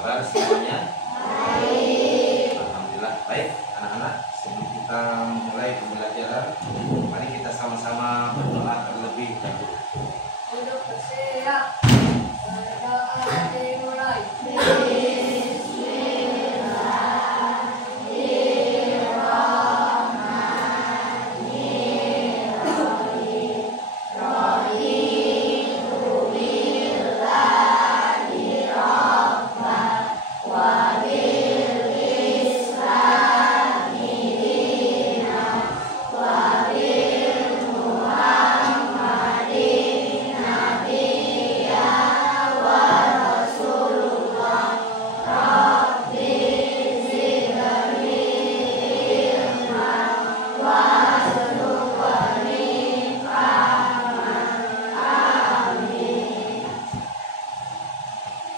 kabar semuanya? Baik. Alhamdulillah baik anak-anak. Sebelum kita mulai pembelajaran, mari kita sama-sama berdoa terlebih dahulu. Untuk bersiap, berdoa dimulai.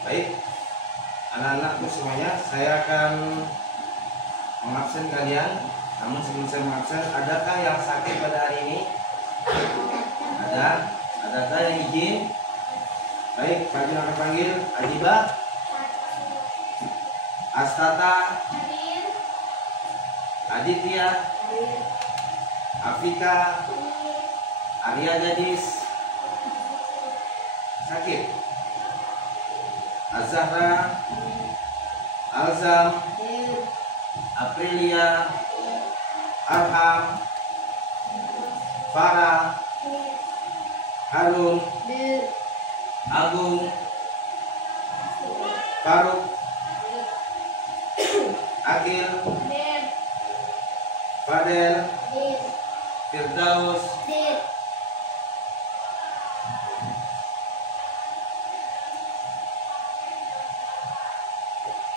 Baik, anak-anakku semuanya, saya akan mengabsen kalian. Namun sebelum saya mengabsen, adakah yang sakit pada hari ini? Ada? Adakah yang izin? Baik, Pak Jun akan panggil Ajiba, Astata, Aditya, Afika, Arya Gadis. Sakit? Azahra, Alzam, Aprilia, Arham, Farah, Harun, Agung, Faruk, Akil, Fadel, Firdaus,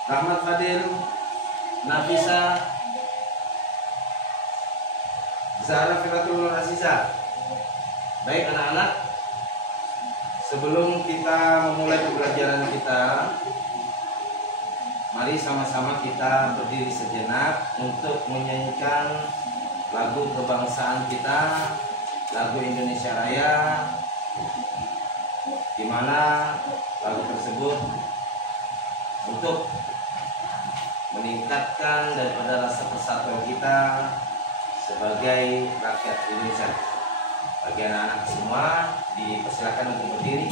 Rahmat Fadil, Nafisa, Zahra Firatul Nur Aziza. Baik anak-anak, sebelum kita memulai pembelajaran kita, mari sama-sama kita berdiri sejenak untuk menyanyikan lagu kebangsaan kita, lagu Indonesia Raya, di mana lagu tersebut untuk meningkatkan daripada rasa persatuan kita sebagai rakyat Indonesia. Bagi anak-anak semua, dipersilakan untuk berdiri.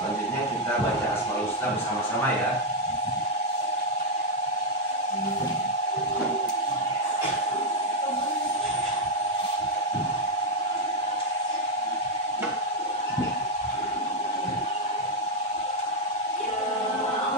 Selanjutnya kita baca Asmaul Husna bersama-sama ya. Ya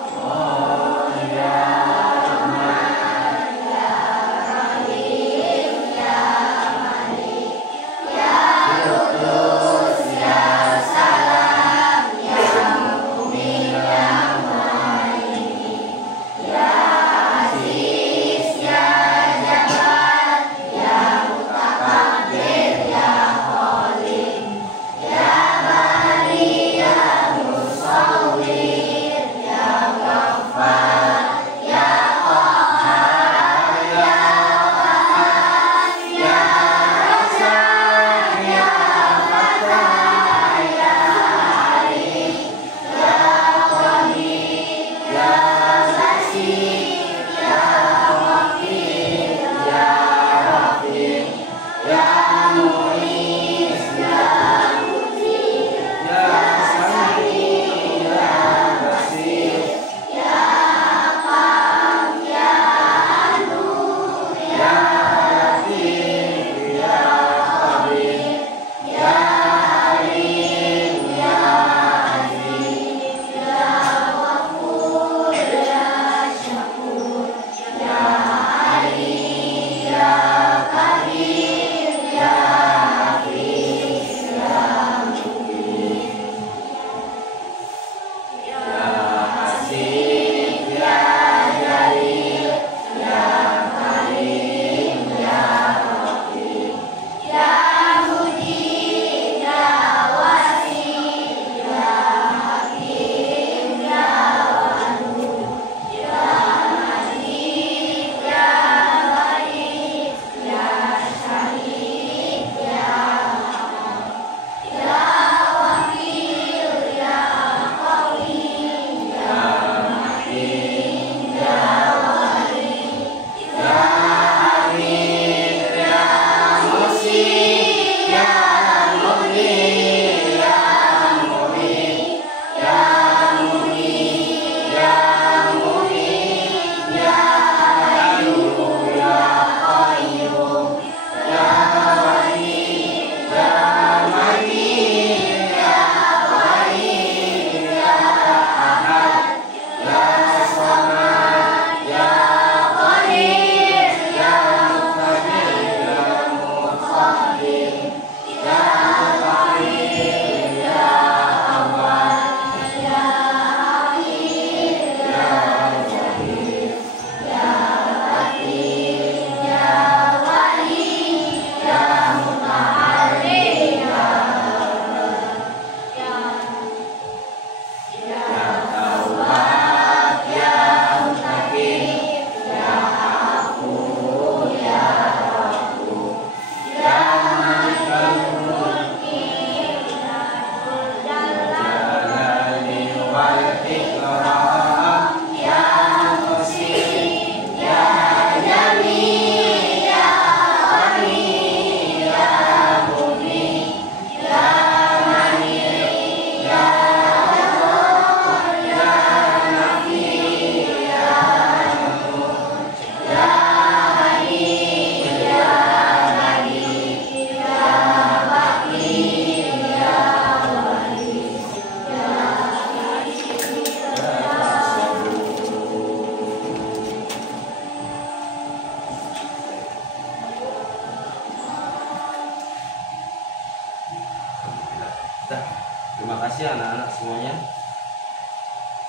Terima kasih anak-anak semuanya.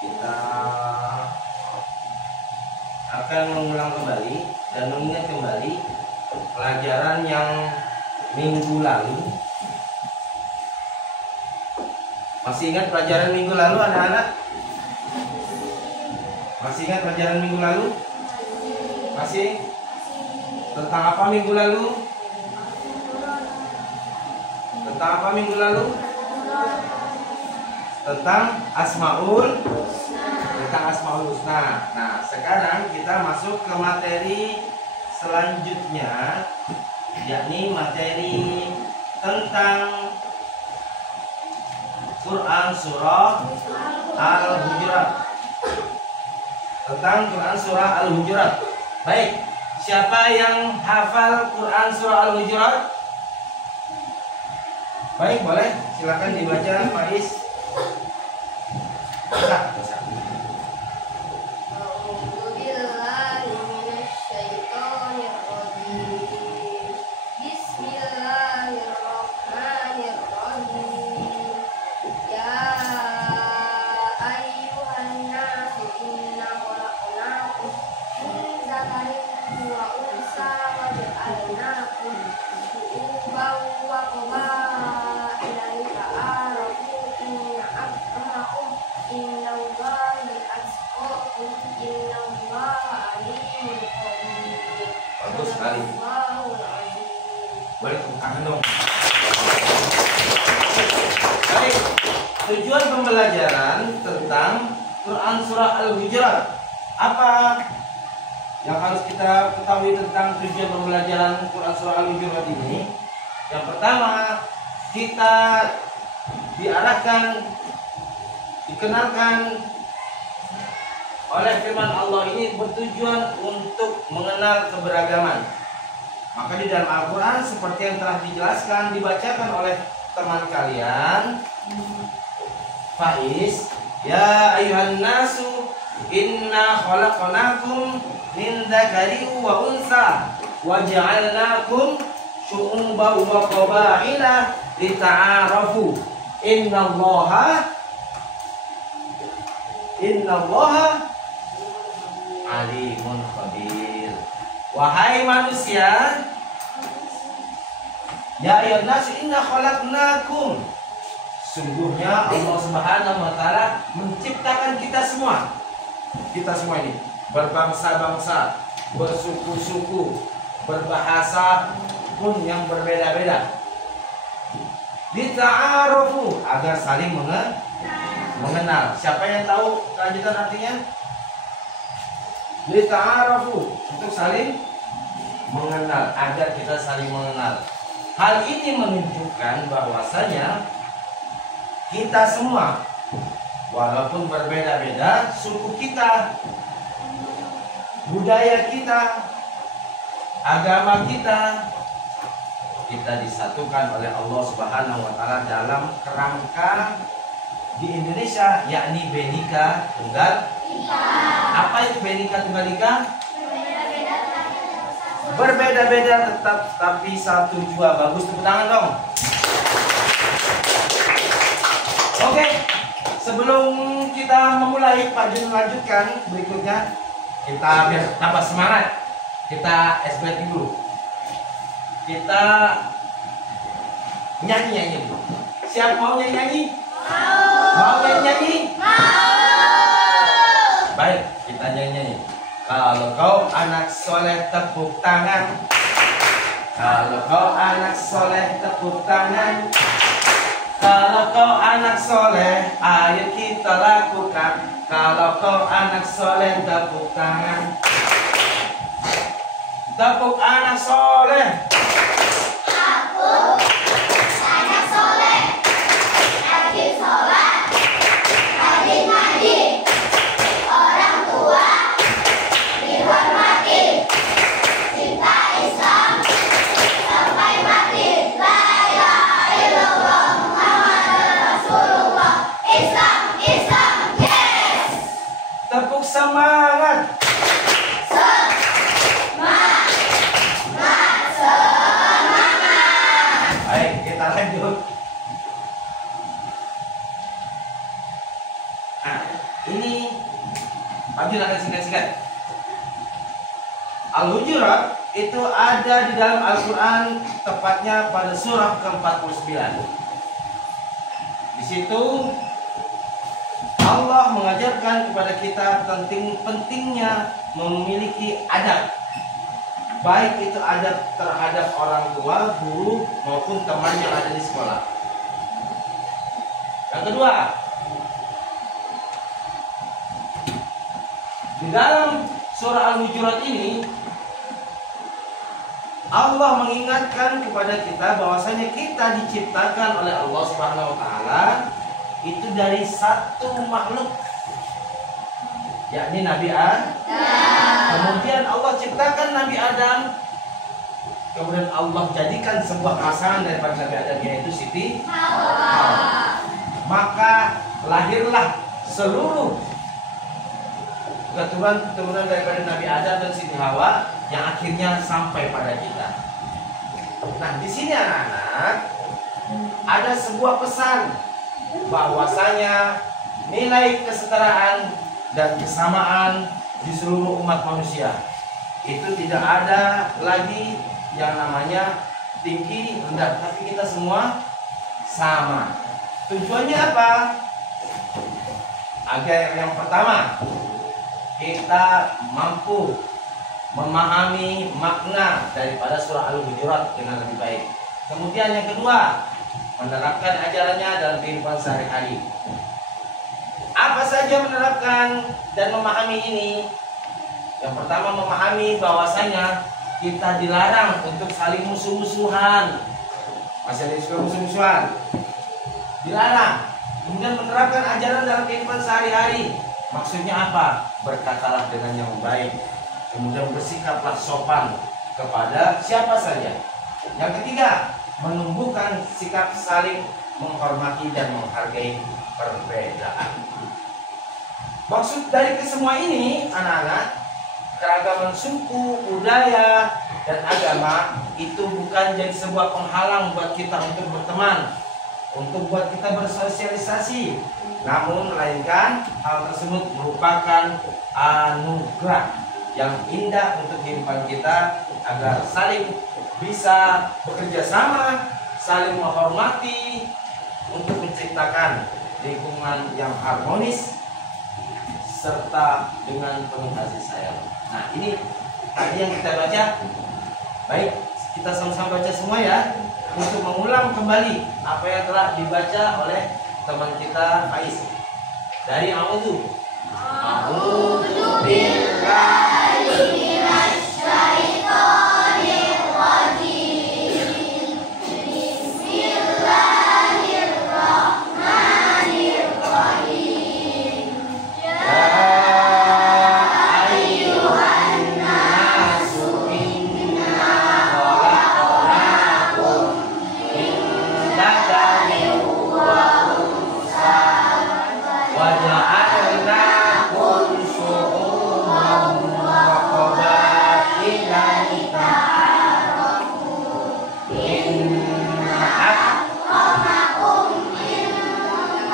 Kita akan mengulang kembali dan mengingat kembali pelajaran yang minggu lalu. Masih ingat pelajaran minggu lalu anak-anak? Masih ingat pelajaran minggu lalu? Masih? Tentang apa minggu lalu? Tentang apa minggu lalu? Tentang Asmaul Husna. Nah, sekarang kita masuk ke materi selanjutnya, yakni materi tentang Quran surah Al-Hujurat. Tentang Quran surah Al-Hujurat. Baik, siapa yang hafal Quran surah Al-Hujurat? Baik, boleh. Silakan dibaca, Faiz. Bisa. Bagus sekali. Boleh tepuk tangan dong. Baik, tujuan pembelajaran tentang Quran surah Al-Hujurat. Apa yang harus kita ketahui tentang tujuan pembelajaran Quran surah Al-Hujurat ini? Yang pertama, kita diarahkan, dikenalkan oleh firman Allah ini bertujuan untuk mengenal keberagaman. Maka di dalam Al-Quran seperti yang telah dijelaskan, dibacakan oleh teman kalian Faiz, ya ayuhan nasu inna khalaqnakum min dzakari wa unsa wa ja'alnakum syu'uban wa qabaila lita'arafu innallaha alimun khabir. Wahai manusia, ya ayyuhan nas inna khalaqnakum, sungguhnya Allah Subhanahu wa taala menciptakan kita semua. Kita semua ini berbangsa-bangsa, bersuku-suku, berbahasa pun yang berbeda-beda. Lita'arufu, agar saling mengenal. Siapa yang tahu kelanjutan artinya? Lita'arafu, untuk saling mengenal, agar kita saling mengenal. Hal ini menunjukkan bahwasanya kita semua, walaupun berbeda-beda suku kita, budaya kita, agama kita disatukan oleh Allah Subhanahu wa taala dalam kerangka di Indonesia, yakni Bhinneka Tunggal Ika. Apa itu Bhinneka Tunggal Ika? Berbeda-beda tetap tapi satu jua. Bagus, tepuk tangan dong. Oke, sebelum kita memulai, Pak Jun melanjutkan berikutnya, kita biar tambah semangat, kita SBT dulu. Kita nyanyi dulu. Siap mau nyanyi? Mau nyanyi? Baik, kita nyanyi. Kalau kau anak soleh tepuk tangan. Kalau kau anak soleh tepuk tangan. Kalau kau anak soleh, ayo kita lakukan. Kalau kau anak soleh tepuk tangan. Tepuk anak soleh. Aku anak soleh, rajin sholat, rajin ngaji, orang tua dihormati, cinta Islam sampai mati. La ilaha illallah Muhammad Rasulullah. Islam, Islam, yes. Tepuk semangat. Nah, ini Pak akan singkat-singkat. Al-Hujurat itu ada di dalam Al-Quran, tepatnya pada surah ke-49. Di situ Allah mengajarkan kepada kita pentingnya memiliki adab, baik itu adab terhadap orang tua, guru maupun teman yang ada di sekolah. Yang kedua, di dalam surah Al-Hujurat ini Allah mengingatkan kepada kita bahwasanya kita diciptakan oleh Allah Subhanahu wa taala itu dari satu makhluk, yakni Nabi Adam. Kemudian Allah ciptakan Nabi Adam. Kemudian Allah jadikan sebuah pasangan daripada Nabi Adam, yaitu Siti Hawa. Maka lahirlah seluruh keturunan daripada Nabi Adam dan Siti Hawa yang akhirnya sampai pada kita. Nah, di sini anak-anak ada sebuah pesan bahwasanya nilai kesetaraan dan kesamaan di seluruh umat manusia itu tidak ada lagi yang namanya tinggi rendah, tapi kita semua sama. Tujuannya apa? Agar yang pertama kita mampu memahami makna daripada surah Al-Hujurat dengan lebih baik. Kemudian yang kedua, menerapkan ajarannya dalam kehidupan sehari-hari. Apa saja menerapkan dan memahami ini? Yang pertama, memahami bahwasanya kita dilarang untuk saling musuh-musuhan. Masih ada istilah musuh-musuhan? Dilarang. Kemudian menerapkan ajaran dalam kehidupan sehari-hari. Maksudnya apa? Berkatalah dengan yang baik. Kemudian bersikaplah sopan kepada siapa saja. Yang ketiga, menumbuhkan sikap saling menghormati dan menghargai perbedaan. Maksud dari kesemua ini, anak-anak, keragaman suku, budaya, dan agama itu bukan jadi sebuah penghalang buat kita untuk berteman, untuk buat kita bersosialisasi, namun melainkan hal tersebut merupakan anugerah yang indah untuk kehidupan kita, agar saling bisa bekerja sama, saling menghormati untuk menciptakan lingkungan yang harmonis serta dengan penuh kasih sayang. Nah, ini tadi yang kita baca. Baik, kita sama-sama baca semua ya, untuk mengulang kembali apa yang telah dibaca oleh teman kita Faiz. Dari A'udzu billahi minasyaitonir rajim. Bismillahirrahmanirrahim. Ya ayyuhan nasu inna khalaqnakum min dzakarin wa unsa wa ja'alnakum syu'uban wa qabaila lita'arafu. Inna akramakum indallahi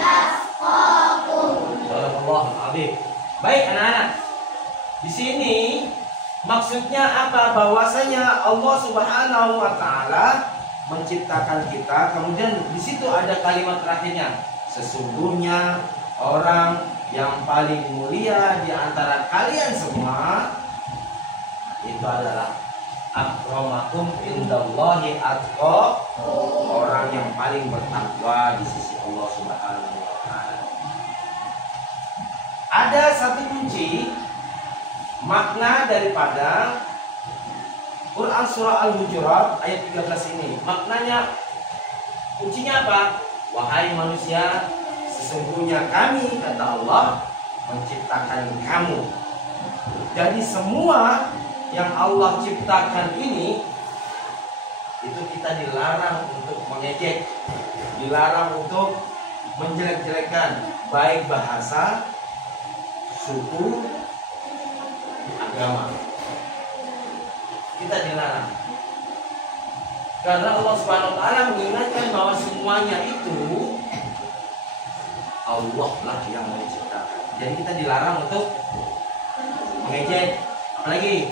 atqakum. Subhanallah azim. Baik anak-anak, di sini maksudnya apa? Bahwasanya Allah Subhanahu wa taala menciptakan kita, kemudian di situ ada kalimat terakhirnya, sesungguhnya orang yang paling mulia di antara kalian semua itu adalah akramakum indallahi atqakum, orang yang paling bertakwa di sisi Allah Subhanahu wa taala. Ada satu kunci makna daripada Quran surah Al-Hujurat ayat 13 ini. Maknanya, kuncinya apa? Wahai manusia, sesungguhnya kami, kata Allah, menciptakan kamu. Jadi semua yang Allah ciptakan ini, itu kita dilarang untuk mengejek, dilarang untuk menjelek-jelekan, baik bahasa, suku, agama. Kita dilarang. Karena Allah Subhanahu wa taala mengingatkan bahwa semuanya itu Allah lah yang menciptakan. Jadi kita dilarang untuk mengejek, apalagi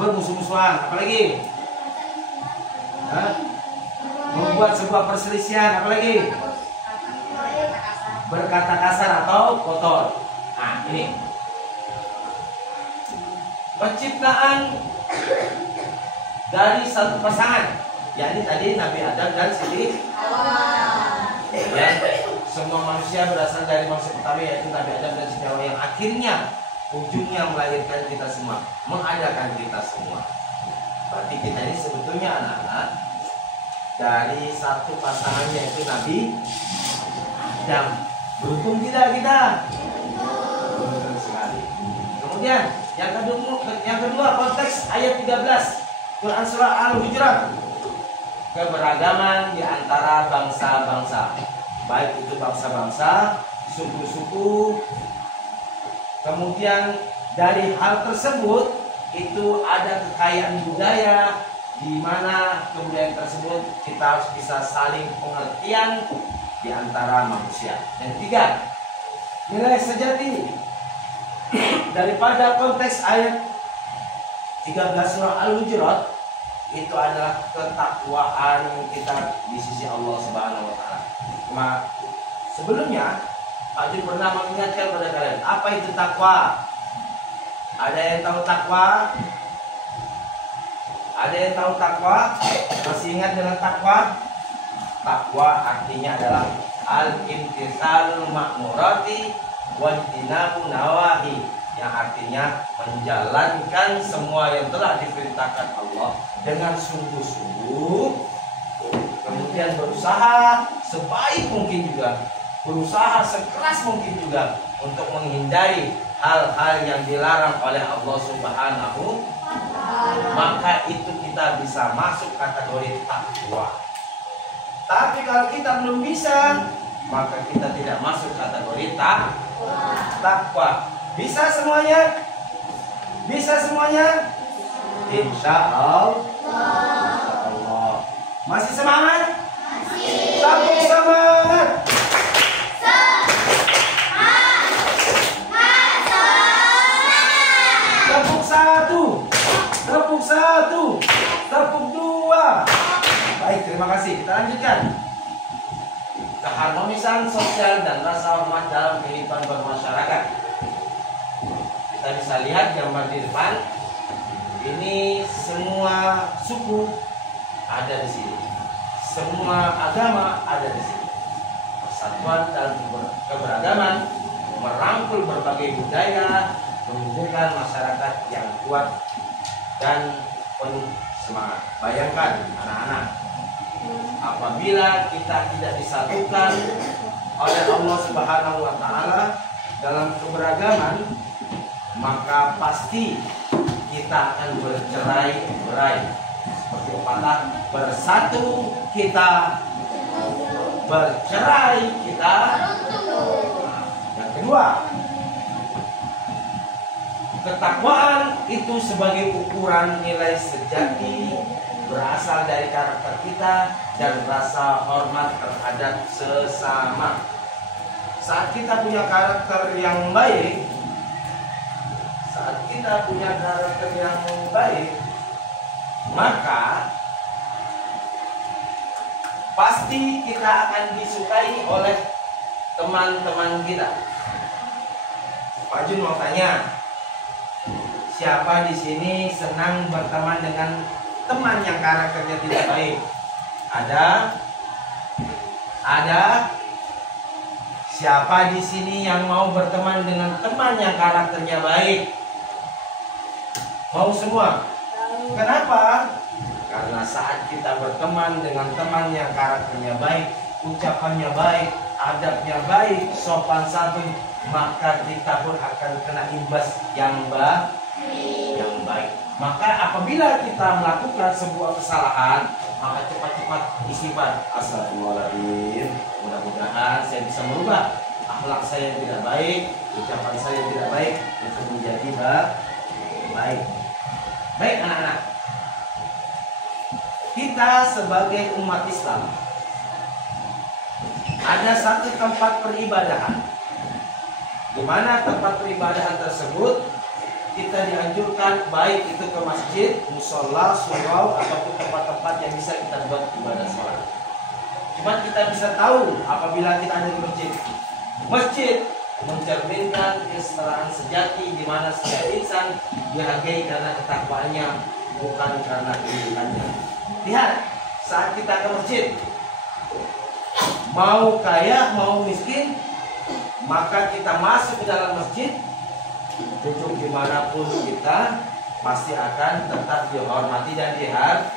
bermusuh-musuhan, apalagi membuat sebuah perselisihan, apalagi berkata kasar atau kotor. Nah ini penciptaan dari satu pasangan, yakni tadi Nabi Adam dan Siti Hawa. Ya, semua manusia berasal dari manusia pertama, yaitu Nabi Adam dan Siti Hawa, yang akhirnya ujungnya melahirkan kita semua, mengadakan kita semua. Berarti kita ini sebetulnya anak-anak dari satu pasangan, yaitu Nabi Adam. Beruntung kita. Beruntung sekali. Kemudian yang kedua konteks ayat 13 Quran surah Al-Hujurat, keberagaman di antara bangsa-bangsa, baik itu bangsa-bangsa, suku-suku. Kemudian dari hal tersebut itu ada kekayaan budaya, di mana kebudayaan tersebut kita harus bisa saling pengertian di antara manusia. Yang ketiga, nilai sejati daripada konteks ayat 13 surah Al-Hujurat itu adalah ketakwaan kita di sisi Allah Subhanahu wa taala. Sebelumnya Pak Jun pernah mengingatkan kepada kalian, apa itu takwa? Ada yang tahu takwa? Ada yang tahu takwa? Masih ingat dengan takwa? Takwa artinya adalah al-imtithalul ma'murati wajtinabu nawahi, yang artinya menjalankan semua yang telah diperintahkan Allah dengan sungguh-sungguh, kemudian berusaha sebaik mungkin juga, berusaha sekeras mungkin juga untuk menghindari hal-hal yang dilarang oleh Allah Subhanahu, maka itu kita bisa masuk kategori takwa. Tapi kalau kita belum bisa, maka kita tidak masuk kategori takwa. Bisa semuanya? Bisa semuanya? Insya Allah. Masih semangat? Masih. Tepuk semangat. Tepuk satu. Tepuk satu. Tepuk dua. Baik, terima kasih. Kita lanjutkan. Keharmonisan sosial dan rasa hormat dalam kehidupan bermasyarakat. Kita bisa lihat gambar di depan. Ini semua suku ada di sini. Semua agama ada di sini. Persatuan dalam keberagaman, merangkul berbagai budaya, menunjukkan masyarakat yang kuat dan penuh semangat. Bayangkan anak-anak, apabila kita tidak disatukan oleh Allah Subhanahu wa taala dalam keberagaman, maka pasti kita akan bercerai-berai. Seperti pepatah, bersatu kita, bercerai kita. Yang kedua, ketakwaan itu sebagai ukuran nilai sejati, berasal dari karakter kita dan rasa hormat terhadap sesama. Saat kita punya karakter yang baik, maka pasti kita akan disukai oleh teman-teman kita. Pak Jun mau tanya, siapa di sini senang berteman dengan teman yang karakternya tidak baik? Ada? Siapa di sini yang mau berteman dengan teman yang karakternya baik? Mau semua? Kenapa? Karena saat kita berteman dengan teman yang karakternya baik, ucapannya baik, adabnya baik, sopan santun, maka kita pun akan kena imbas yang baik. Maka apabila kita melakukan sebuah kesalahan, maka cepat-cepat istighfar. Astagfirullahaladzim, mudah-mudahan saya bisa merubah akhlak saya yang tidak baik, ucapan saya yang tidak baik untuk menjadi baik. Baik anak-anak, kita sebagai umat Islam ada satu tempat peribadahan, di mana tempat peribadahan tersebut kita dianjurkan baik itu ke masjid, musola, surau, ataupun tempat-tempat yang bisa kita buat ibadah sholat. Cuma kita bisa tahu apabila kita ada di masjid. Masjid mencerminkan kesetaraan sejati, di mana setiap insan dihargai karena ketakwaannya, bukan karena kedudukannya. Lihat, saat kita ke masjid, mau kaya, mau miskin, maka kita masuk ke dalam masjid, duduk dimanapun kita, pasti akan tetap dihormati dan dihargai.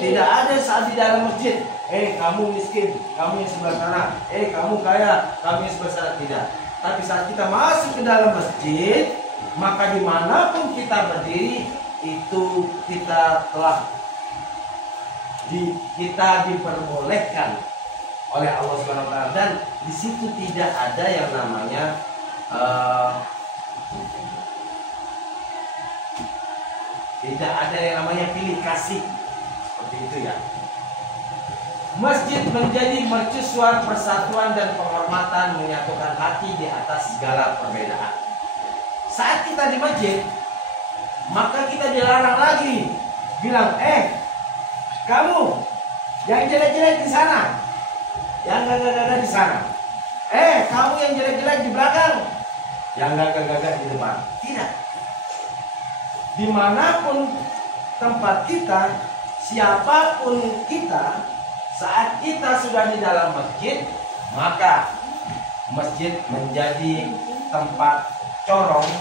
Tidak ada saat di dalam masjid, kamu miskin, kamu yang sebelah sana, kamu kaya, kamu yang sebelah sana, tidak. Tapi saat kita masuk ke dalam masjid, maka dimanapun kita berdiri, itu kita telah kita diperbolehkan oleh Allah Subhanahu wa taala, dan di situ tidak ada yang namanya tidak ada yang namanya pilih kasih seperti itu ya. Masjid menjadi mercusuar persatuan dan penghormatan, menyatukan hati di atas segala perbedaan. Saat kita di masjid, maka kita dilarang lagi bilang, kamu yang jelek-jelek di sana, yang gagah-gagah di sana. Kamu yang jelek-jelek di belakang, yang gagah-gagah di depan. Tidak. Dimanapun tempat kita, siapapun kita, saat kita sudah di dalam masjid, maka masjid menjadi tempat corong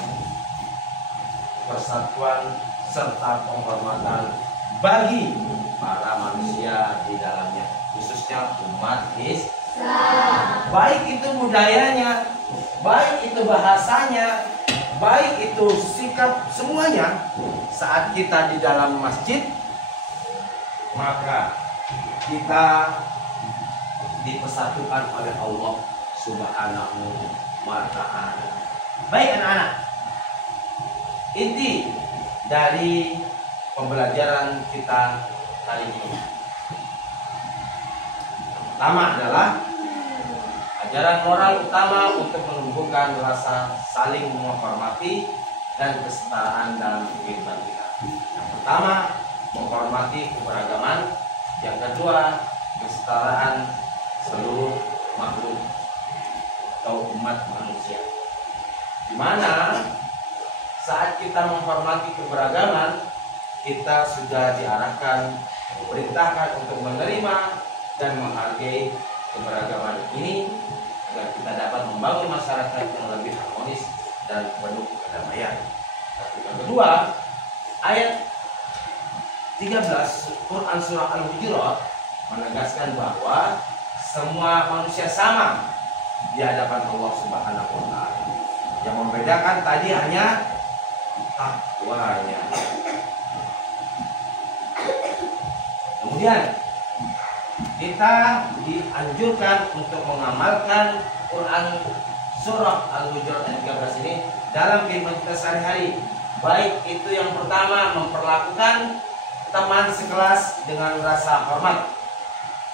persatuan serta penghormatan bagi para manusia di dalamnya, khususnya umat Islam. Baik itu budayanya, baik itu bahasanya, baik itu sikap, semuanya. Saat kita di dalam masjid, maka kita dipersatukan oleh Allah Subhanahu wa ta'ala. Baik anak-anak, inti dari pembelajaran kita kali ini, pertama adalah ajaran moral utama untuk menumbuhkan rasa saling menghormati dan kesetaraan dalam kehidupan kita. Yang pertama, menghormati keberagaman. Yang kedua, kesetaraan seluruh makhluk atau umat manusia. Di mana saat kita menghormati keberagaman, kita sudah diarahkan, diperintahkan untuk menerima dan menghargai keberagaman ini agar kita dapat membangun masyarakat yang lebih harmonis dan penuh kedamaian. Yang kedua, ayat 13 Quran surah Al-Hujurat menegaskan bahwa semua manusia sama di hadapan Allah Subhanahu wa taala. Yang membedakan tadi hanya takwanya. Kemudian kita dianjurkan untuk mengamalkan Quran surah Al-Hujurat ayat 13 ini dalam kehidupan kita sehari-hari. Baik itu yang pertama, memperlakukan teman sekelas dengan rasa hormat.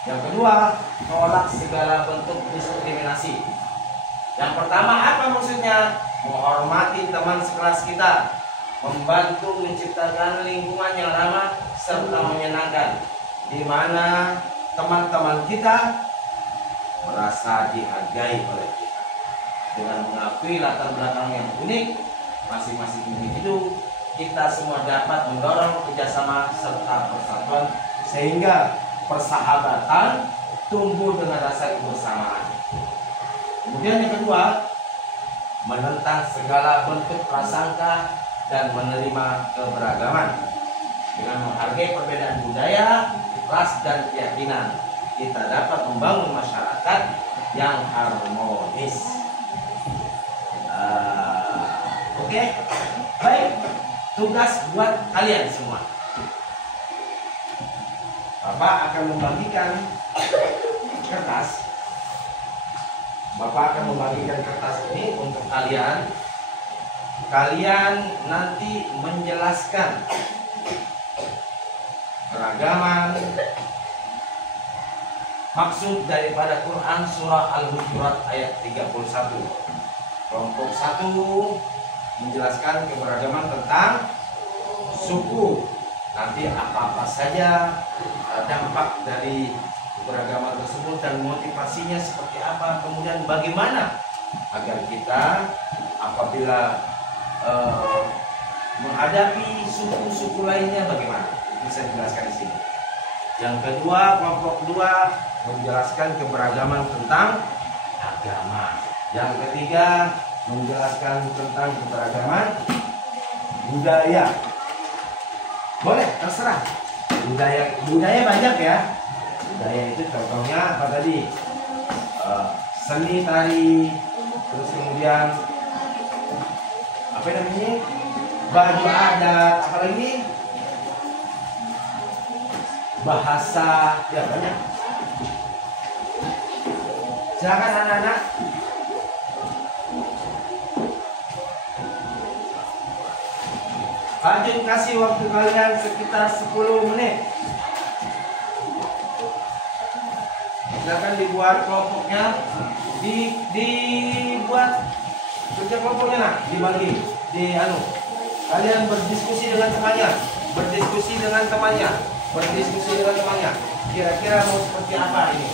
Yang kedua, tolak segala bentuk diskriminasi. Yang pertama, apa maksudnya? Menghormati teman sekelas kita, membantu menciptakan lingkungan yang ramah serta menyenangkan, di mana teman-teman kita merasa dihargai oleh kita. Dengan mengakui latar belakang yang unik masing-masing individu, kita semua dapat mendorong kerjasama serta persatuan sehingga persahabatan tumbuh dengan rasa kebersamaan. Kemudian yang kedua, menentang segala bentuk prasangka dan menerima keberagaman. Dengan menghargai perbedaan budaya, ras dan keyakinan, kita dapat membangun masyarakat yang harmonis. Oke, baik. Tugas buat kalian semua. Bapak akan membagikan kertas. Bapak akan membagikan kertas ini untuk kalian. Kalian nanti menjelaskan keragaman, maksud daripada Quran surah Al-Hujurat ayat 31. Kelompok 1 menjelaskan keberagaman tentang suku. Nanti apa-apa saja dampak dari keberagaman tersebut dan motivasinya seperti apa, kemudian bagaimana agar kita apabila menghadapi suku-suku lainnya bagaimana, bisa dijelaskan di sini. Yang kedua, kelompok kedua menjelaskan keberagaman tentang agama. Yang ketiga menjelaskan tentang keberagaman budaya. Boleh, terserah. Budaya banyak ya. Budaya itu contohnya apa tadi? Seni tari, terus kemudian apa namanya? Baju adat, apalagi bahasa, ya banyak. Silakan anak-anak. Lanjut, kasih waktu kalian sekitar 10 menit. Silakan dibuat kelompoknya, dibuat kerja kelompoknya, nah dibagi, kalian berdiskusi dengan temannya, Kira-kira mau seperti apa ini?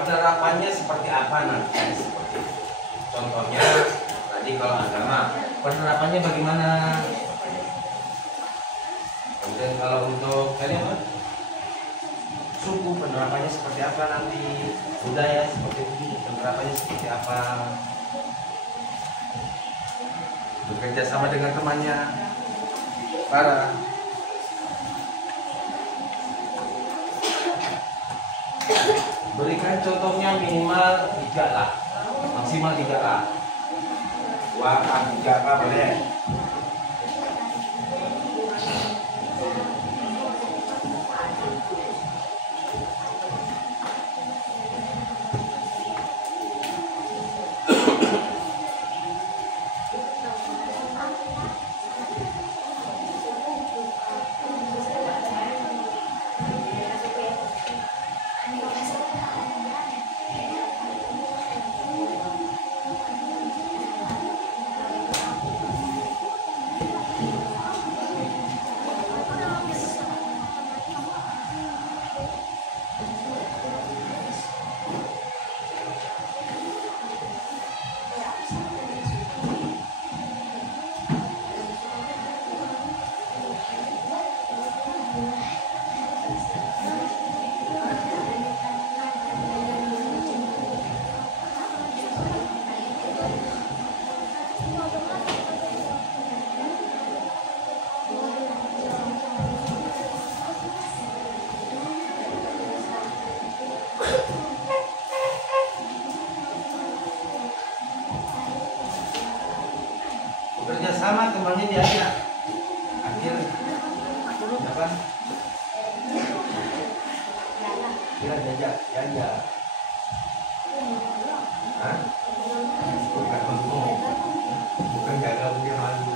Penerapannya seperti apa nanti? Contohnya tadi kalau agama, penerapannya bagaimana? Kemudian kalau untuk kalian suku, penerapannya seperti apa nanti? Budaya seperti itu, penerapannya seperti apa? Bekerja sama dengan temannya, para berikan contohnya minimal 3 lah, maksimal 3 lah. 3 apa boleh? Bekerja sama temannya di akhir apa? Ya jajak. Hah? Bukan ngomong, bukan jaga punya malu.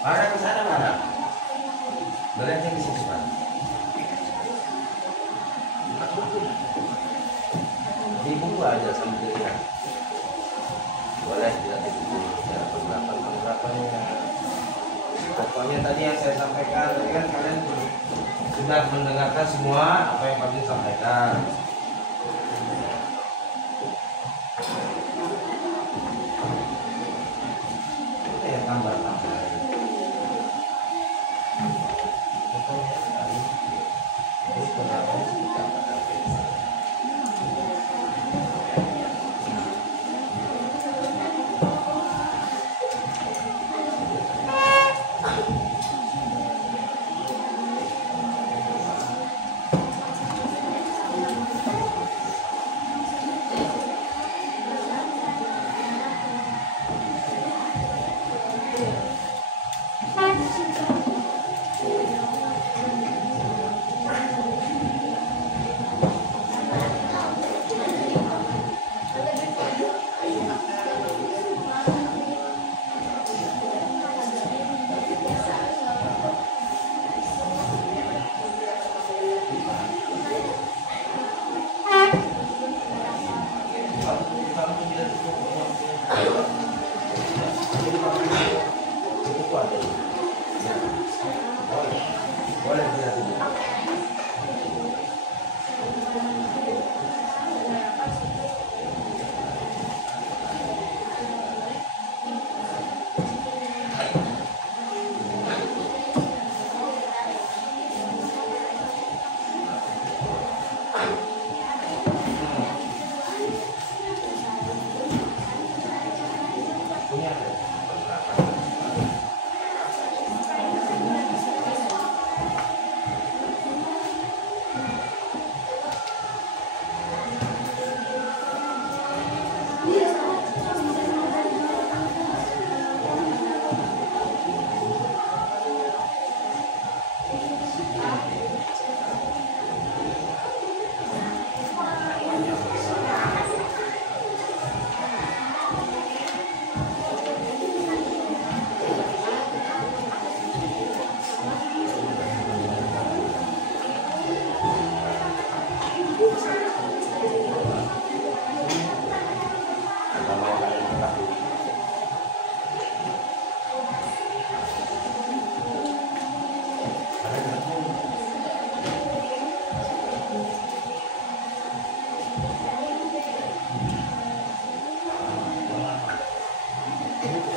Para ke sana mana? Belajar di sini Pak. Buka buku. Di buku aja sambil dilihat. Boleh dilihat di buku. Cara penerapannya. Pokoknya tadi yang saya sampaikan, tadi kan kalian sudah mendengarkan semua apa yang Pak sampaikan. Tambah.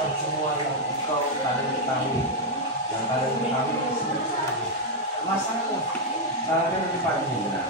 mengucapkan semua yang kalian ketahui, yang kalian ketahui masalah caranya lebih pagi benar.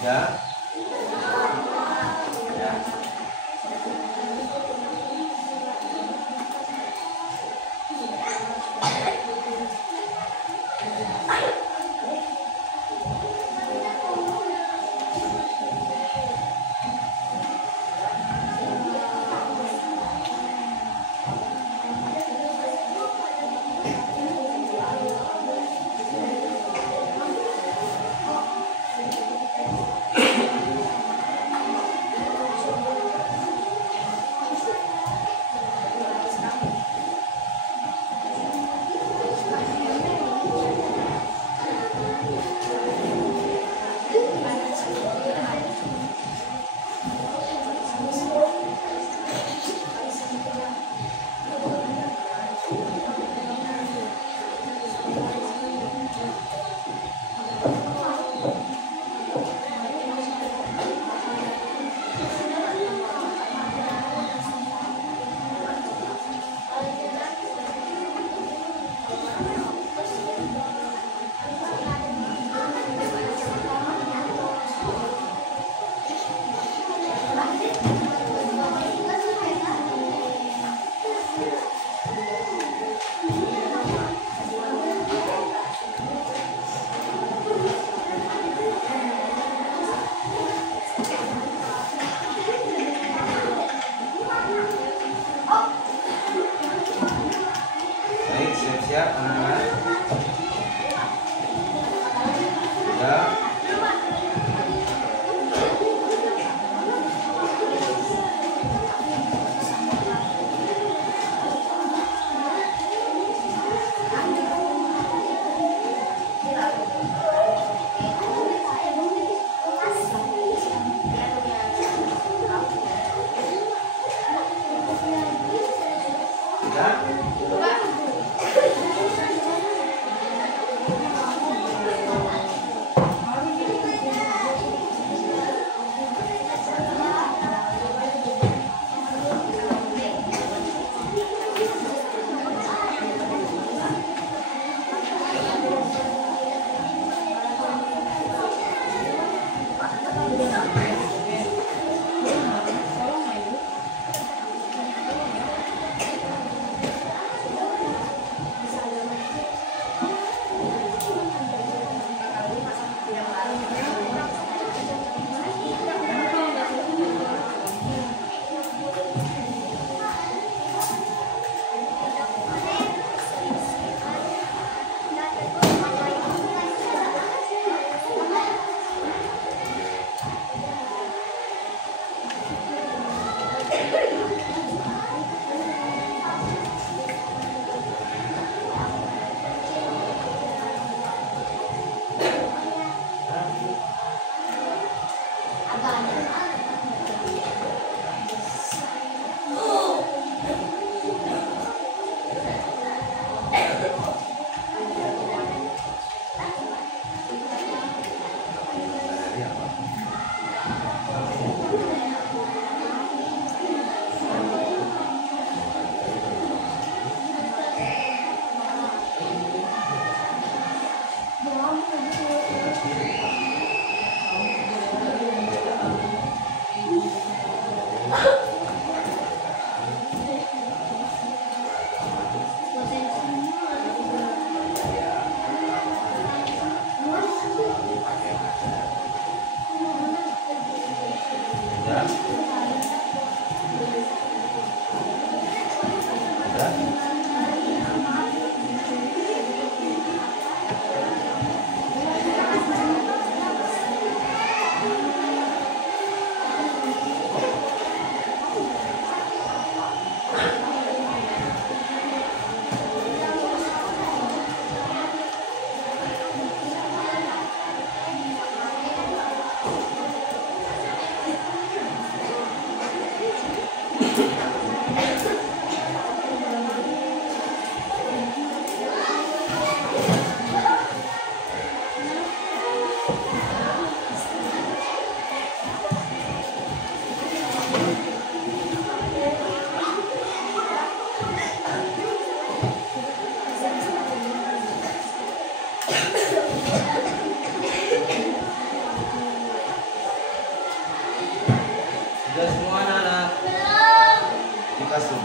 Sudah? Ya.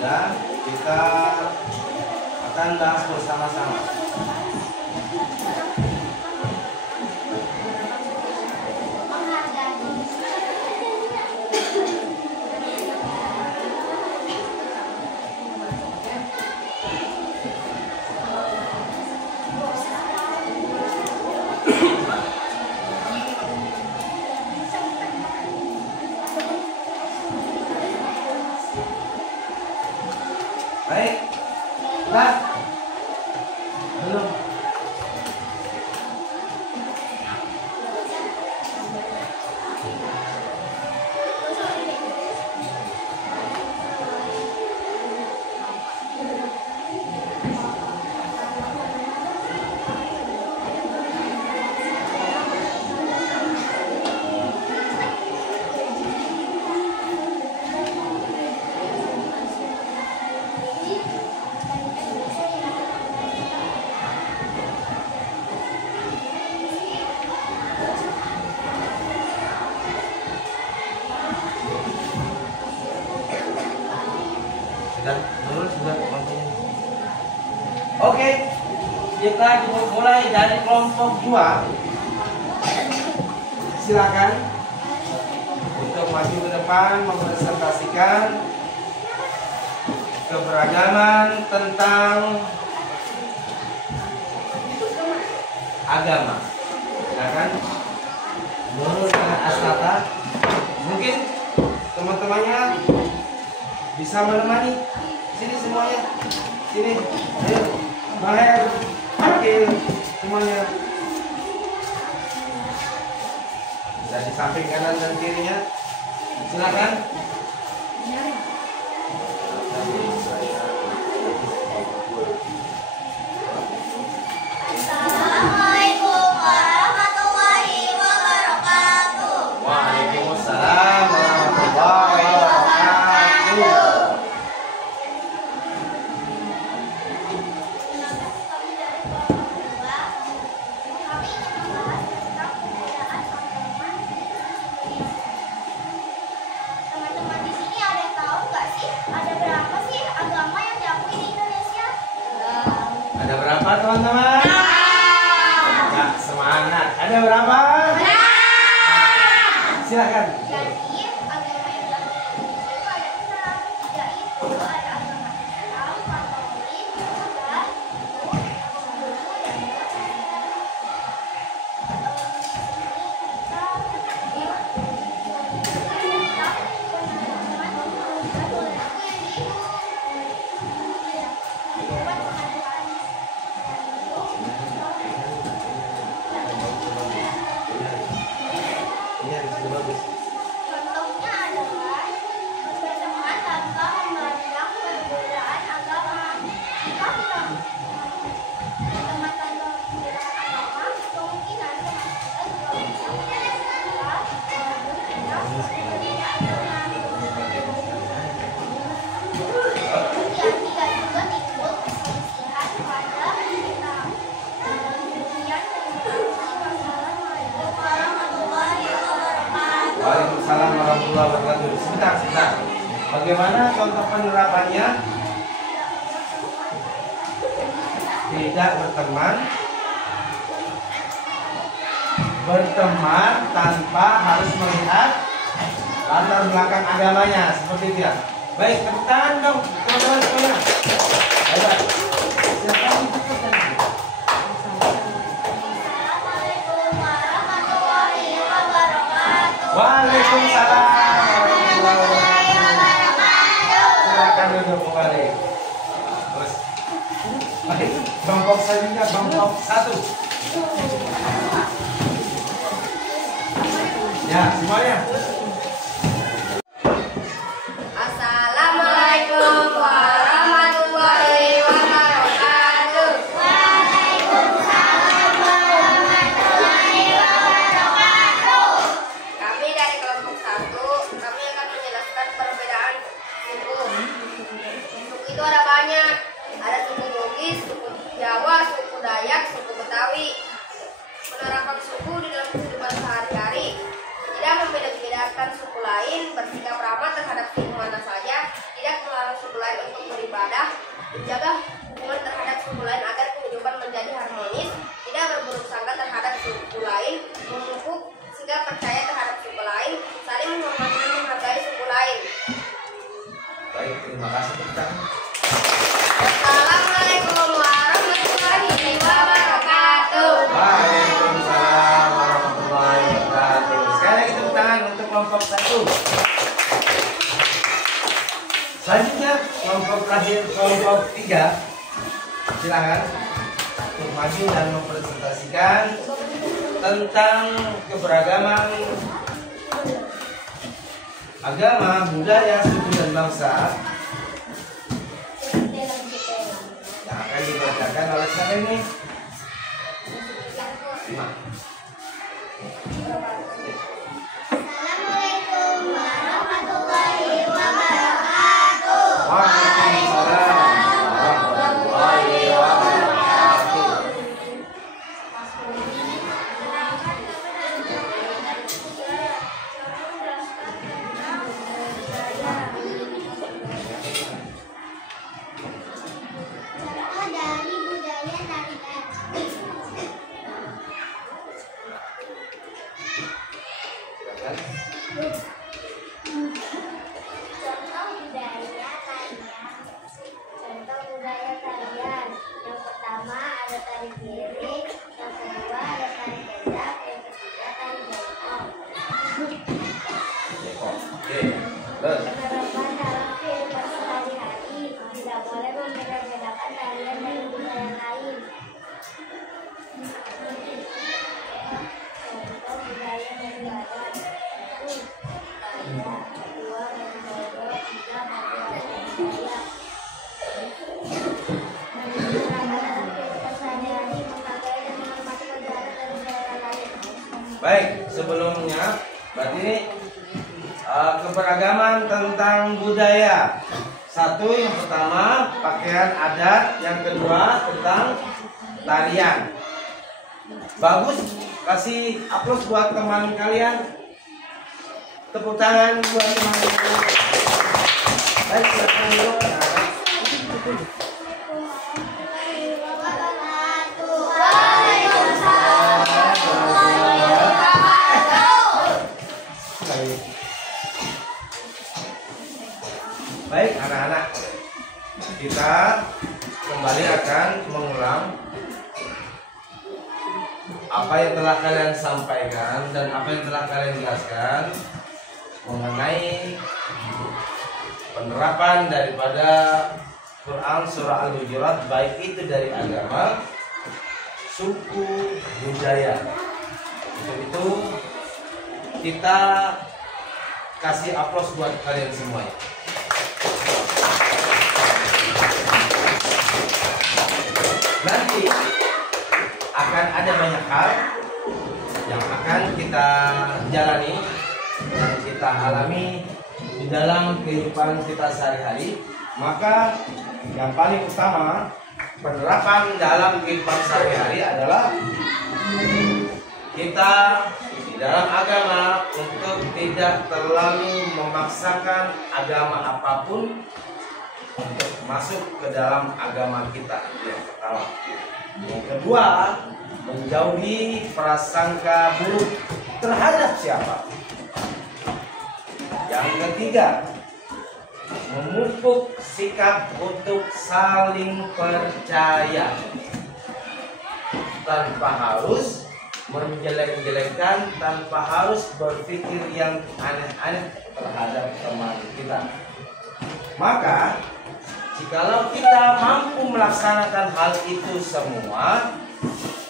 Dan kita akan bahas bersama-sama. Baik, kelas belum. Dan menurut sudah waktunya. Oke, kita mulai dari kelompok 2. Silakan untuk maju ke depan mempresentasikan keberagaman tentang agama. Silakan menurut Astata. Mungkin teman-temannya bisa menemani. Sini semuanya, sini, ayo, Maher, Akil, semuanya. Bisa di samping kanan dan kirinya, silakan. Assalamualaikum warahmatullahi wabarakatuh. Waalaikumsalam warahmatullahi wabarakatuh. Teman-teman di sini ada yang tahu nggak sih ada berapa sih agama yang diakui di Indonesia? Ada berapa teman-teman? Nah, semangat. Ada berapa? Silakan. Jadi agama yang diakui di Indonesia itu ada 6, yaitu ada agama Islam, Katolik, Buddha, Hindu, Buddha dan Ini yang sudah bagus. contohnya adalah berteman tanpa memandang perbedaan agama. Contoh, berteman tanpa perbedaan agama, kemungkinan teman kita juga bisa menyelesaikan walaupun kita berbeda agama. Kemudian tidak juga timbul perselisihan pada kita. Demikian terima kasih. Wassalamualaikum warahmatullahi wabarakatuh. Waalaikumsalam warahmatullahi wabarakatuh. Sebentar. Bagaimana contoh penerapannya? Tidak berteman tanpa harus melihat latar belakang agamanya, seperti itu ya. Baik, tepuk tangan dong teman-teman semuanya. Baik. Silakan ditutup dan Assalamualaikum warahmatullahi wabarakatuh. Waalaikumsalam warahmatullahi wabarakatuh. Silakan duduk kembali. Terus. Baik, kelompok selanjutnya kelompok 1. Ya, semuanya. Assalamualaikum warahmatullahi wabarakatuh. Waalaikumsalam warahmatullahi wabarakatuh. Kami dari kelompok 1, kami akan menjelaskan perbedaan suku. Suku itu ada banyak. Ada suku Bugis, suku Jawa, suku Dayak, suku Betawi. Penerapan suku di dalam kehidupan sehari-hari tidak membeda-bedakan Selanjutnya kelompok terakhir, kelompok 3. Silakan untuk maju dan mempresentasikan tentang keberagaman agama, budaya, suku dan bangsa yang akan dibacakan oleh siapa ini? Assalamualaikum warahmatullahi wabarakatuh. Waalaikumsalam warahmatullahi wabarakatuh. Contoh dari budaya tarian. Contoh budaya tarian. Contoh budaya tarian. Yang pertama ada tari piring, yang kedua ada tari becak, yang ketiga tari bengkok. Oke, terus. Penerapan dalam kehidupan sehari-hari tidak boleh membeda-bedakan tarian dari budaya lain. Contoh budaya dari barat. Kaya, kedua dari Bodo, tiga dari budaya. Penerapan dalam kehidupan sehari-hari menghargai dan menghormati negara dan budaya lain. Baik, sebelumnya berarti ini keberagaman tentang budaya. Satu, yang pertama pakaian adat, yang kedua tentang tarian. Bagus, kasih aplaus buat teman kalian. Tepuk tangan buat teman kalian. Baik, silakan dulu. Baik, anak-anak, kita kembali akan mengulang apa yang telah kalian sampaikan dan apa yang telah kalian jelaskan mengenai penerapan daripada Quran surah Al-Hujurat, baik itu dari agama, suku, budaya. Untuk itu kita kasih aplaus buat kalian semuanya. Nanti akan ada banyak hal yang akan kita jalani dan kita alami di dalam kehidupan kita sehari-hari. Maka yang paling utama penerapan dalam kehidupan sehari-hari adalah kita di dalam agama untuk tidak terlalu memaksakan agama apapun untuk masuk ke dalam agama kita. Yang pertama. Yang kedua, menjauhi prasangka buruk terhadap siapa. Yang ketiga, memupuk sikap untuk saling percaya tanpa harus menjelek-jelekkan, tanpa harus berpikir yang aneh-aneh terhadap teman kita. Maka jikalau kita mampu melaksanakan hal itu semua,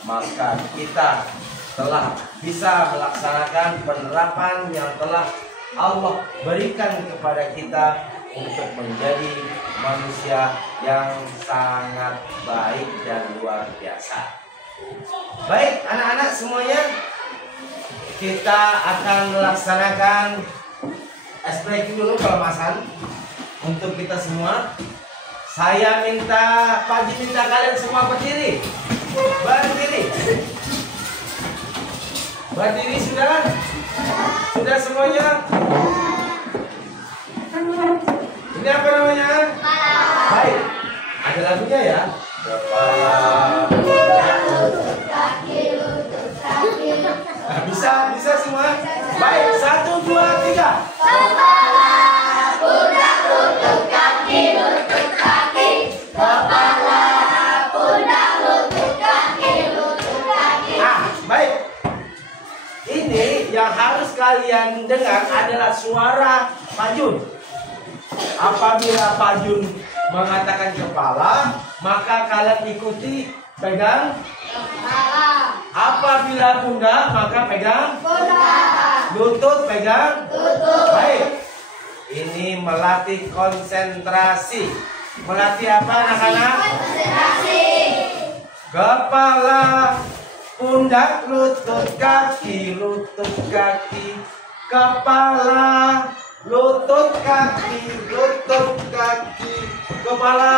maka kita telah bisa melaksanakan penerapan yang telah Allah berikan kepada kita untuk menjadi manusia yang sangat baik dan luar biasa. Baik, anak-anak semuanya, kita akan melaksanakan breaking dulu kelemasan untuk kita semua. Saya minta, Pak Ji minta kalian semua berdiri. Berdiri. Berdiri sudah kan? Sudah semuanya? Ini apa namanya? Baik. Ada lagunya ya? Kepala. Nah, bisa semua? Baik, 1, 2, 3. Kepala, pundak, lutut, kaki, lutut, kaki. Kepala, pundak, lutut, kaki, lutut, kaki. Baik. Ini yang harus kalian dengar adalah suara Pak Jun. Apabila Pak Jun mengatakan kepala, maka kalian ikuti pegang Kepala. apabila pundak, maka pegang Pundak. lutut, pegang Lutut. baik. Ini melatih konsentrasi. Melatih apa anak-anak? Konsentrasi. Kepala, pundak, lutut, kaki, kepala, lutut, kaki, kepala,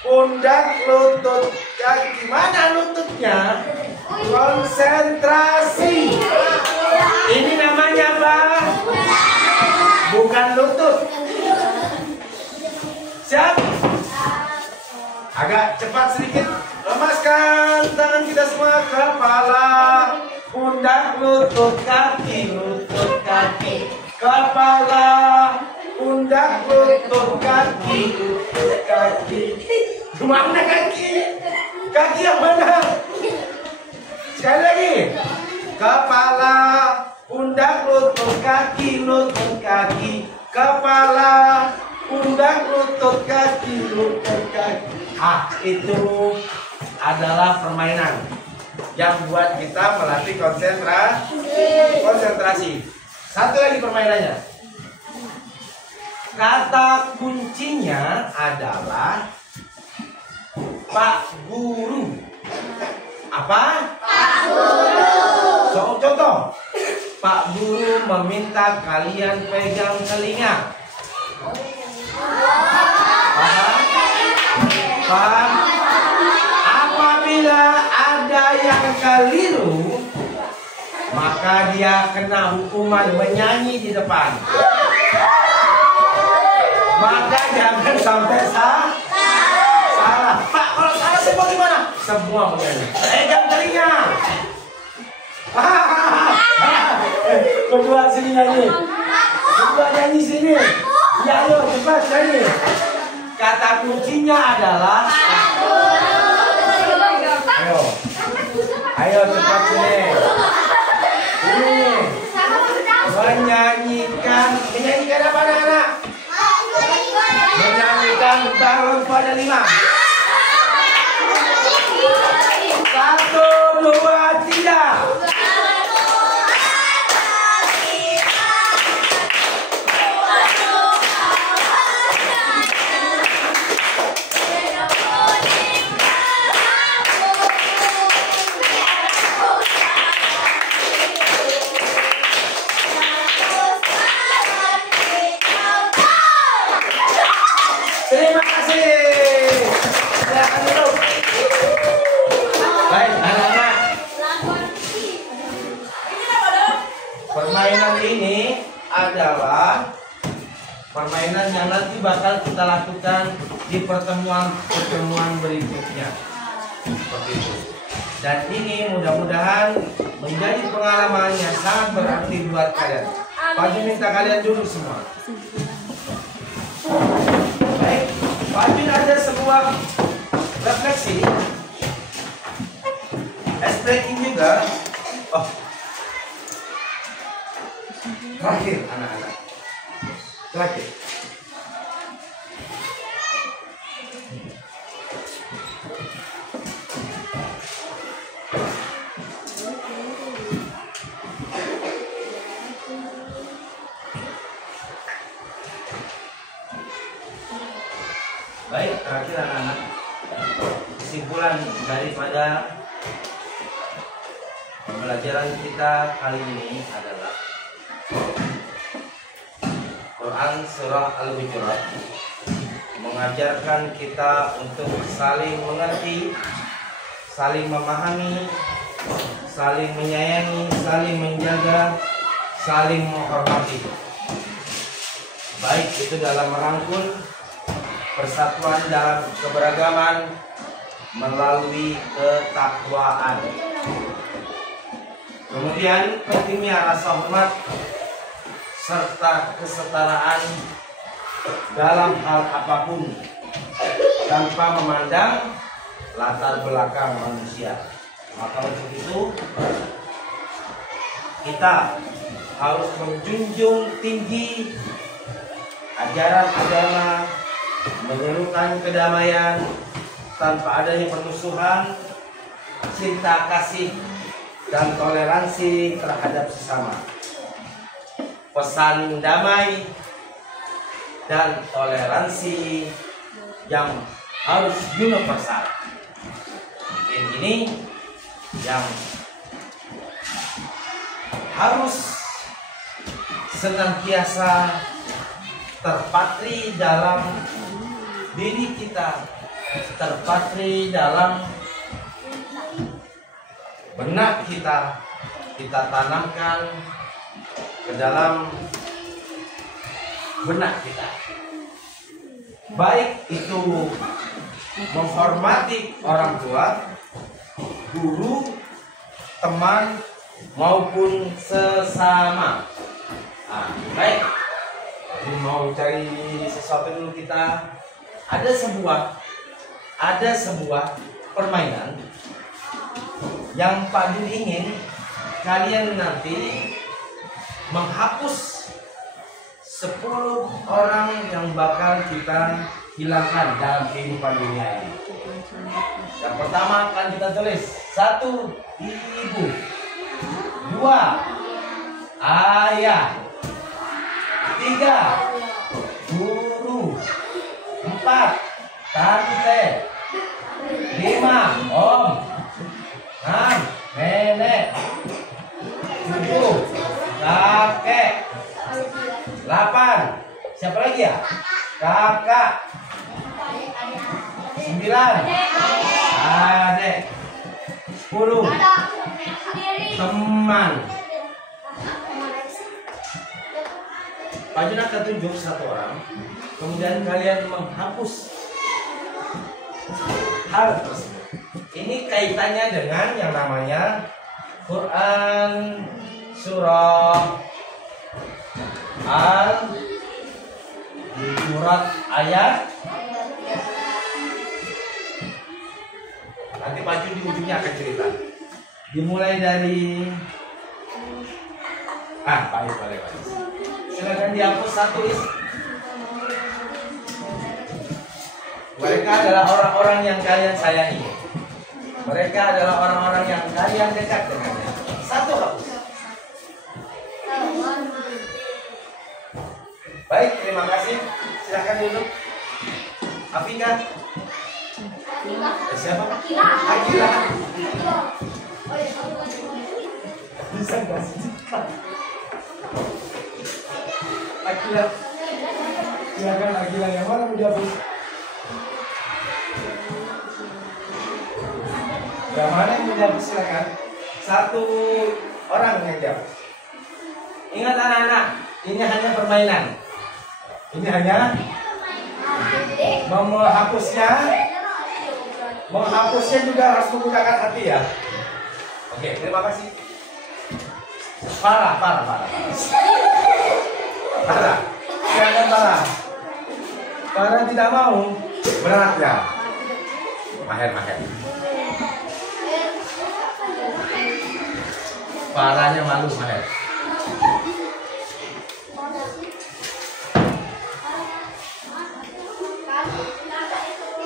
pundak, lutut, kaki. Mana lututnya? Konsentrasi. Ini namanya apa? Bukan lutut. Siap? Agak cepat sedikit. Lemaskan tangan kita semua. Kepala, pundak, lutut, kaki, kepala, pundak, lutut, kaki. Mana kaki? Kaki yang mana? Sekali lagi. Kepala, pundak, lutut, kaki, kepala, pundak, lutut, kaki. Itu adalah permainan yang buat kita melatih konsentrasi. Satu lagi permainannya. Kata kuncinya adalah Pak Guru. Apa? Pak Guru. Contoh. Pak Guru meminta kalian pegang telinga. Paham? Apabila ada yang keliru, maka dia kena hukuman menyanyi di depan. Maka jangan sampai salah. Pak, kalau salah semua gimana? Semua menyanyi. Pegang telinga. Berdua sini nyanyi. Berdua nyanyi sini. Ya, ayo cepat nyanyi. Kata kuncinya adalah ayo cepat sini. Ini menyanyikan apa anak-anak? Menyanyikan balon pada 5. 1, 2, 3. Terima kasih. Silakan duduk. Baik, anak-anak. Permainan ini adalah permainan yang nanti bakal kita lakukan di pertemuan berikutnya. Seperti itu. Dan ini mudah-mudahan menjadi pengalaman yang sangat berarti buat kalian. Pak Jun minta kalian duduk semua. Baik, Pak Jun ada sebuah refleksi. Stretching juga. Oh. Terakhir anak-anak. Terakhir. Baik, terakhir anak-anak. Kesimpulan daripada pembelajaran kita kali ini adalah Quran Surah Al-Hujurat mengajarkan kita untuk saling mengerti, saling memahami, saling menyayangi, saling menjaga, saling menghormati. Baik itu dalam merangkul persatuan dalam keberagaman melalui ketakwaan. Kemudian pentingnya rasa hormat serta kesetaraan dalam hal apapun tanpa memandang latar belakang manusia. Maka untuk itu kita harus menjunjung tinggi ajaran agama menyerukan kedamaian tanpa adanya permusuhan, cinta kasih dan toleransi terhadap sesama. Pesan damai dan toleransi yang harus universal. Ini yang harus senantiasa terpatri dalam diri kita, terpatri dalam benak kita, kita tanamkan ke dalam benak kita. Baik itu menghormati orang tua, guru, teman, maupun sesama. Nah, baik. Jadi mau cari sesuatu dulu kita. Ada sebuah permainan yang Pak Dun ingin kalian nanti menghapus 10 orang yang bakal kita hilangkan dalam kehidupan dunia ini. Yang pertama akan kita tulis 1. Ibu, 2. Ayah, 3. Guru, 4. Tante, 5. Om, 6. Nenek, 7. Kakek, 8. Siapa lagi ya? Kakak, 9. Adik, 10. Teman. Pak Jun akan tunjuk 1 orang, kemudian kalian menghapus hal tersebut. Ini kaitannya dengan yang namanya Quran surah Al-Hujurat ayat. Nanti Pak Jun di ujungnya akan cerita. Dimulai dari Pak Is boleh. Silakan dihapus 1 Is. Mereka adalah orang-orang yang kalian sayangi. Mereka adalah orang-orang yang kalian dekat dengannya. 1 hapus. Baik, terima kasih. Silakan duduk. Afika. Siapa? Akila. Bisa nggak sih? Akila. Silakan Akila, yang mana mau dihapus? Yang mana yang mau dihapus silakan. 1 orang yang dihapus. Ingat anak-anak, ini hanya permainan. Ini hanya menghapusnya juga harus menggunakan hati ya. Oke, terima kasih. Parah. Jangan parah. Parah tidak mau. Berat ya. Maher. Parahnya malu Maher.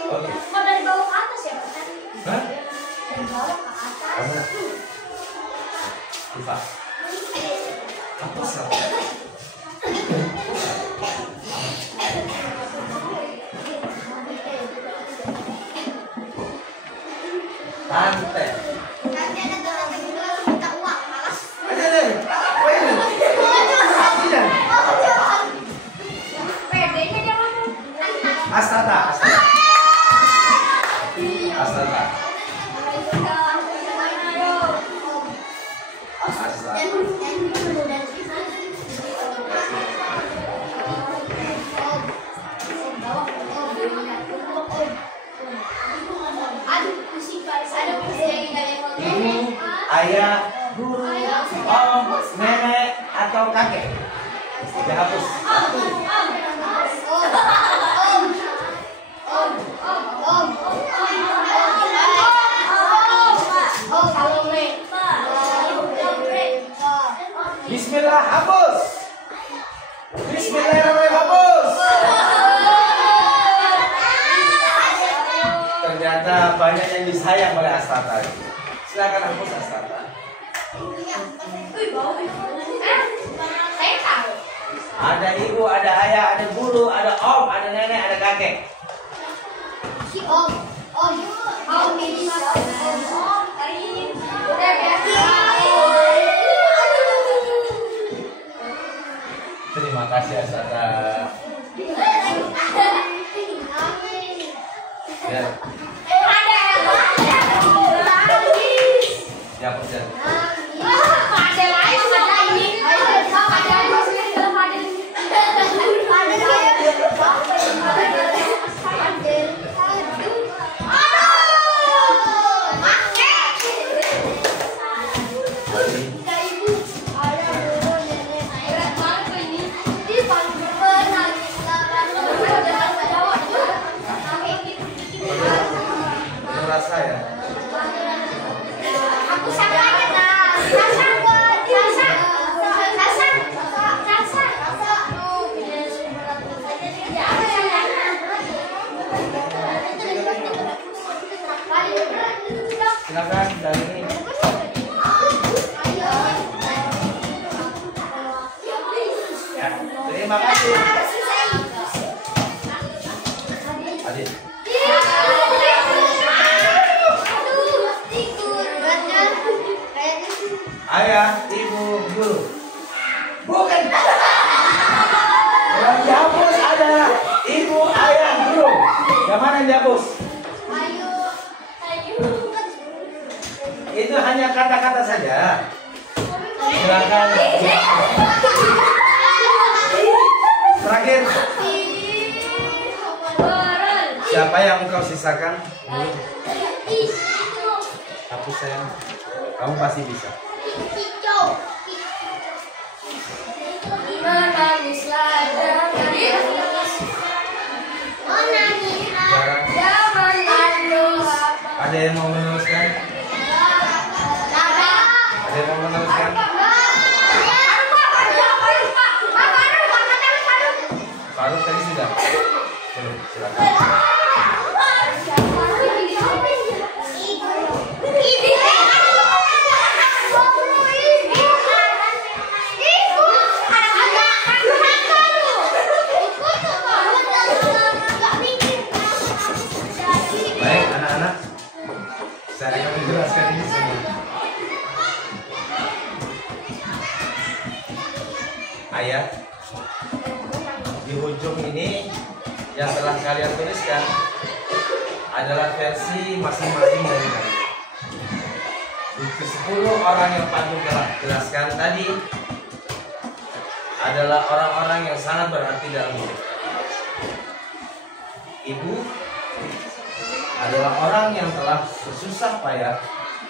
Oke. Kok dari bawah ke atas ya, Pak? Hah? Dari bawah ke atas. Kamu. Lupa. Apa sih? Tante. Nanti ada teman juga minta uang, malas. Ada deh. Pedenya dia ngomong. Astata. Ibu, ayah, guru, om, nenek, atau kakek. Dihapus. Bismillah, hapus. Bismillahirrahmanirrahim, hapus. Ternyata banyak yang disayang oleh Astata. Silakan hapus Astata. Saya tahu. Ada ibu, ada ayah, ada guru, ada om, ada nenek, ada kakek. Si Om ini Udah biasa. Terima kasih Astata. Ya, ya pesan. Ada lain ada ini. Rasa ya. Aku sama aja nah. Silakan dari ini. Ya, terima kasih. Adit. Ayah, ibu, guru. Bukan. Yang dihapus ada ibu, ayah, guru. Yang mana yang dihapus? Itu hanya kata-kata saja. Silakan. Terakhir. Siapa yang kau sisakan? Hapus sayang. Kamu pasti bisa. Menangislah jangan menangis. Ada yang mau meneruskan? Ada yang mau meneruskan? Faruk tadi sudah. Silakan. Baik anak-anak, saya akan menjelaskan ini semua. Ayat di ujung ini yang telah kalian tuliskan adalah versi masing-masing dari kalian. Itu 10 orang yang Pandu telah jelaskan tadi adalah orang-orang yang sangat berarti dalam hidup. Ibu adalah orang yang telah bersusah payah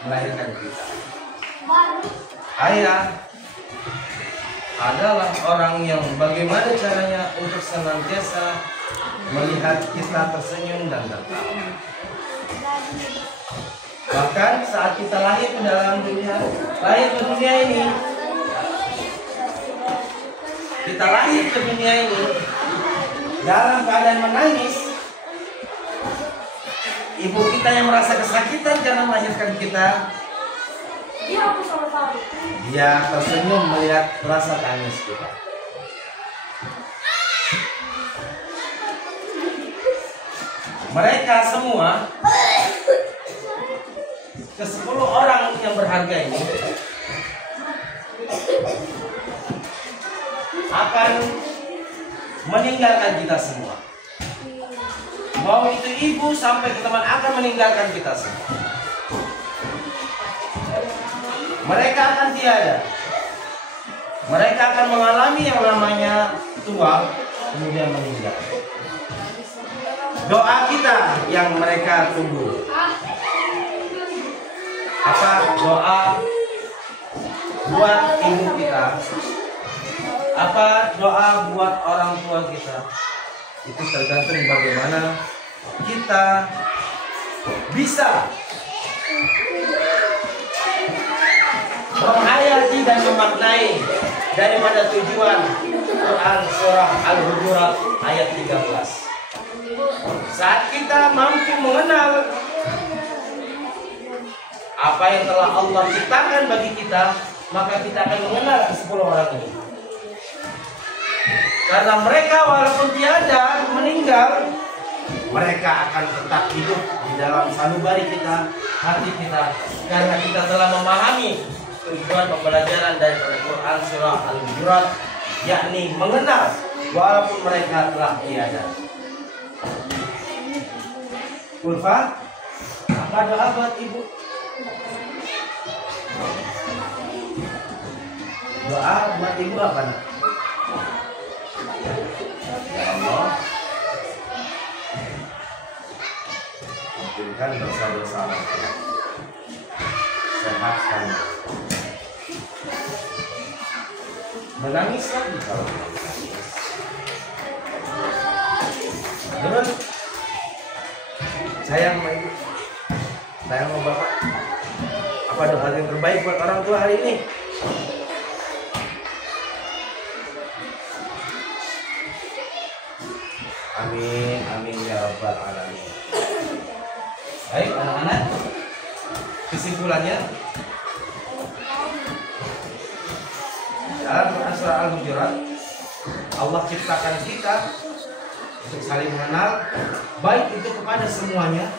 melahirkan kita. Ayah adalah orang yang bagaimana caranya untuk senantiasa melihat kita tersenyum dan tertawa. Bahkan saat kita lahir ke dalam dunia, lahir ke dunia ini, kita lahir ke dunia ini dalam keadaan menangis. Ibu kita yang merasa kesakitan karena melahirkan kita, dia tersenyum melihat rasa tangis kita. Mereka semua ke-10 orang yang berharga ini akan meninggalkan kita semua. Mau itu ibu sampai ke teman akan meninggalkan kita semua. Mereka akan tiada. Mereka akan mengalami yang namanya tua, kemudian meninggal. Doa kita yang mereka tunggu. Apa doa buat ibu kita? Apa doa buat orang tua kita? Itu tergantung bagaimana kita bisa menghayati dan memaknai daripada tujuan Quran surah Al-Hujurat ayat 13. Saat kita mampu mengenal apa yang telah Allah ciptakan bagi kita, maka kita akan mengenal ke-10 orang ini. Karena mereka walaupun tiada meninggal, mereka akan tetap hidup di dalam sanubari kita, hati kita, karena kita telah memahami tujuan pembelajaran dari Al-Quran surah Al-Hujurat, yakni mengenal walaupun mereka telah tiada. Ulfa, apa doa buat ibu? Doa buat ibu apa nak? Ya Allah, ampunkan dosa-dosa orang tua, sehatkan, menangis lagi kalau menangis. Terus sayang sama ibu, sayang sama bapak. Apa doa yang terbaik buat orang tua hari ini? Amin, amin ya rabbal alamin. Baik anak-anak, kesimpulannya dalam Quran surah Al-Hujurat, Allah ciptakan kita untuk saling mengenal, baik itu kepada semuanya,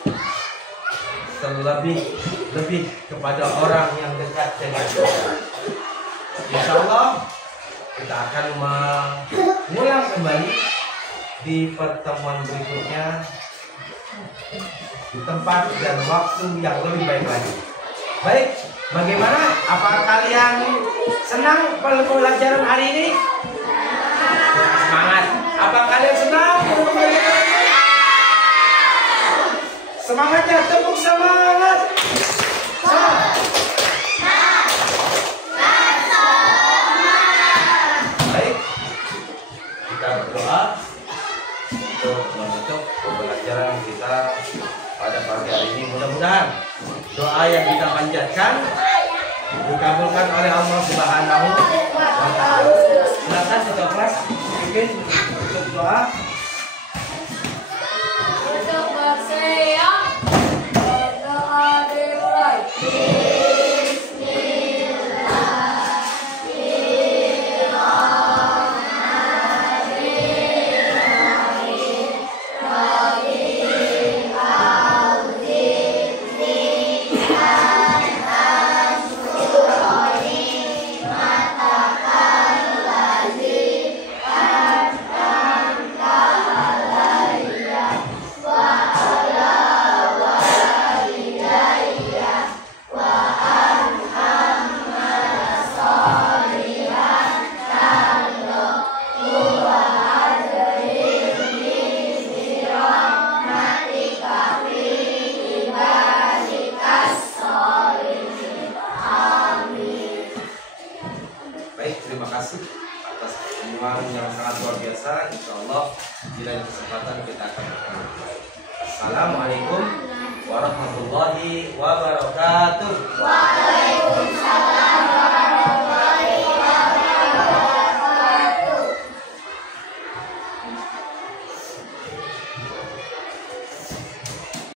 terlebih kepada orang yang dekat dengan kita. Insya Allah kita akan mengulang kembali di pertemuan berikutnya di tempat dan waktu yang lebih baik lagi. Baik, bagaimana? Apakah kalian senang pelajaran hari ini? Semangat. Apa kalian senang? Semangatnya, tepuk semangat. Baik, kita berdoa untuk menutup pembelajaran kita pada pagi hari ini. Mudah-mudahan doa yang kita panjatkan dikabulkan oleh Allah Subhanahu wa Ta'ala. Silakan kita kelas bikin untuk doa. Untuk bersiap, berdoa dimulai. Terima kasih atas pertemuan yang sangat luar biasa. Insya Allah di lain kesempatan kita akan bertemu. Assalamualaikum warahmatullahi wabarakatuh.